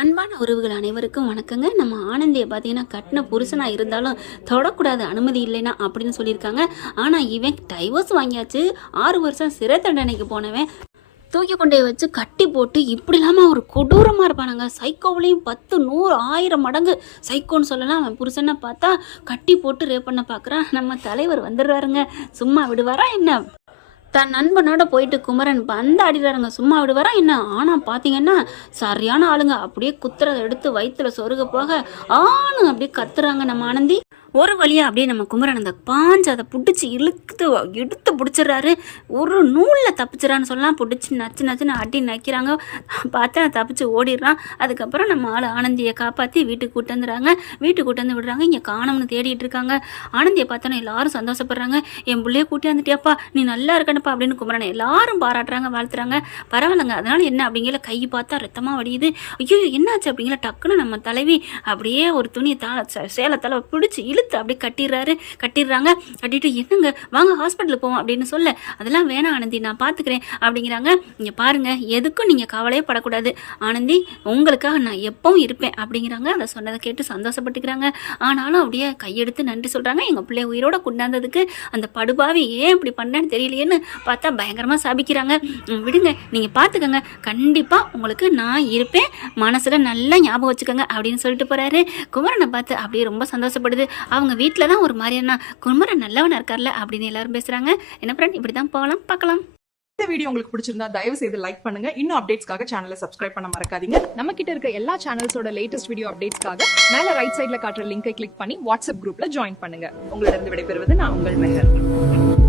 அன்பான உறவுகள் அனைவருக்கும் வணக்கங்க. நம்ம ஆனந்தியை பார்த்தீங்கன்னா கட்டின புருஷனா இருந்தாலும் தொடக்கூடாது அனுமதி இல்லைனா அப்படின்னு சொல்லியிருக்காங்க. ஆனால் இவன் டைவர்ஸ் வாங்கியாச்சு. 6 வருஷம் சிறை தண்டனைக்கு போனவன் தூக்கி கொண்டே வச்சு கட்டி போட்டு இப்படி இல்லாமல் ஒரு கொடூரமாக இருப்பானுங்க. சைக்கோவிலையும் 10 100 1000 மடங்கு சைக்கோன்னு சொல்லலாம். அவன் புருஷனை பார்த்தா கட்டி போட்டு ரேப் பண்ண பார்க்குறான். நம்ம தலைவர் வந்துடுறாருங்க. சும்மா விடுவாரா என்ன? தன் நண்பனோட போயிட்டு குமரன் பந்து ஆடிடுறாருங்க. சும்மா விடுவாரா என்ன? ஆனால் பார்த்தீங்கன்னா சரியான ஆளுங்க. அப்படியே குத்துறதை எடுத்து வயிற்றுல சொருக போக ஆணு அப்படியே கத்துறாங்க நம்ம ஆனந்தி. ஒரு வழியாக அப்படியே நம்ம குமரன் அந்த பாஞ்சு அதை பிடிச்சி எடுத்து பிடிச்சிடுறாரு. ஒரு நூலில் தப்பிச்சிடறான்னு சொல்லலாம். பிடிச்சி நச்சு நச்சுன்னு அடி நக்கிறாங்க. பார்த்தா தப்பிச்சு ஓடிடுறான். அதுக்கப்புறம் நம்ம ஆள் ஆனந்தியை காப்பாற்றி வீட்டுக்கு கூட்டு வந்துடுறாங்க. வீட்டுக்கு கூட்டு வந்து விடுறாங்க. இங்கே காணோம்னு தேடிட்டு இருக்காங்க. ஆனந்தியை பார்த்தோன்னா எல்லாரும் சந்தோஷப்படுறாங்க. என் பிள்ளைய கூட்டி வந்துட்டியாப்பா, நீ நல்லா இருக்கணுப்பா அப்படின்னு குமரனை எல்லாரும் பாராட்டுறாங்க, வாழ்த்துறாங்க. பரவாயில்லைங்க. அதனால என்ன அப்படிங்கிற கை பார்த்தா ரத்தமாக வடியுது. ஐயோ என்னாச்சு அப்படிங்கிற டக்குன்னு நம்ம தலைவி அப்படியே ஒரு துணியை சேலத்தால் பிடிச்சி அப்படியே கட்டிடுறாங்க. கட்டிட்டு என்னங்க வாங்க ஹாஸ்பிட்டலுக்கு போவோம் அப்படின்னு சொல்ல, அதெல்லாம் வேணாம் ஆனந்தி, நான் பார்த்துக்கிறேன் அப்படிங்கிறாங்க. இங்கே பாருங்க, எதுக்கும் நீங்கள் கவலையே படக்கூடாது ஆனந்தி, உங்களுக்காக நான் எப்பவும் இருப்பேன் அப்படிங்கிறாங்க. அதை சொன்னதை கேட்டு சந்தோஷப்பட்டுக்கிறாங்க. ஆனாலும் அப்படியே கையெடுத்து நன்றி சொல்கிறாங்க. எங்கள் பிள்ளைய உயிரோட கொண்டாந்ததுக்கு அந்த படுபாவி ஏன் இப்படி பண்ணேன்னு தெரியலையேன்னு பார்த்தா பயங்கரமாக சாபிக்கிறாங்க. விடுங்க, நீங்கள் பார்த்துக்கங்க, கண்டிப்பாக உங்களுக்கு நான் இருப்பேன், மனசில் நல்லா ஞாபகம் வச்சுக்கோங்க அப்படின்னு சொல்லிட்டு போகிறாரு. குமரனை பார்த்து அப்படியே ரொம்ப சந்தோஷப்படுது. அவங்க வீட்டில் தான் ஒரு மாதிரியான குமரன் நல்லவனா இருக்கார்ல அப்படின்னு எல்லாரும் பேசுறாங்க. என்ன ஃப்ரெண்ட், இப்படி தான் போகலாம், பார்க்கலாம். இந்த வீடியோ உங்களுக்கு பிடிச்சிருந்தா தயவு செய்து லைக் பண்ணுங்க. இன்னும் அப்டேட்ஸ்க்காக சேனலை சப்ஸ்கிரைப் பண்ண மறக்காதீங்க. நம்ம கிட்ட இருக்க எல்லா சேனல்ஸோட லேட்டஸ்ட் வீடியோ அப்டேட்ஸ்க்காக மேல ரைட் சைடுல காட்டுற லிங்கை கிளிக் பண்ணி வாட்ஸ்அப் குரூப்ல ஜாயின் பண்ணுங்க. உங்களிடம் விடைபெறுவது நான் உங்கள் மெஹர்.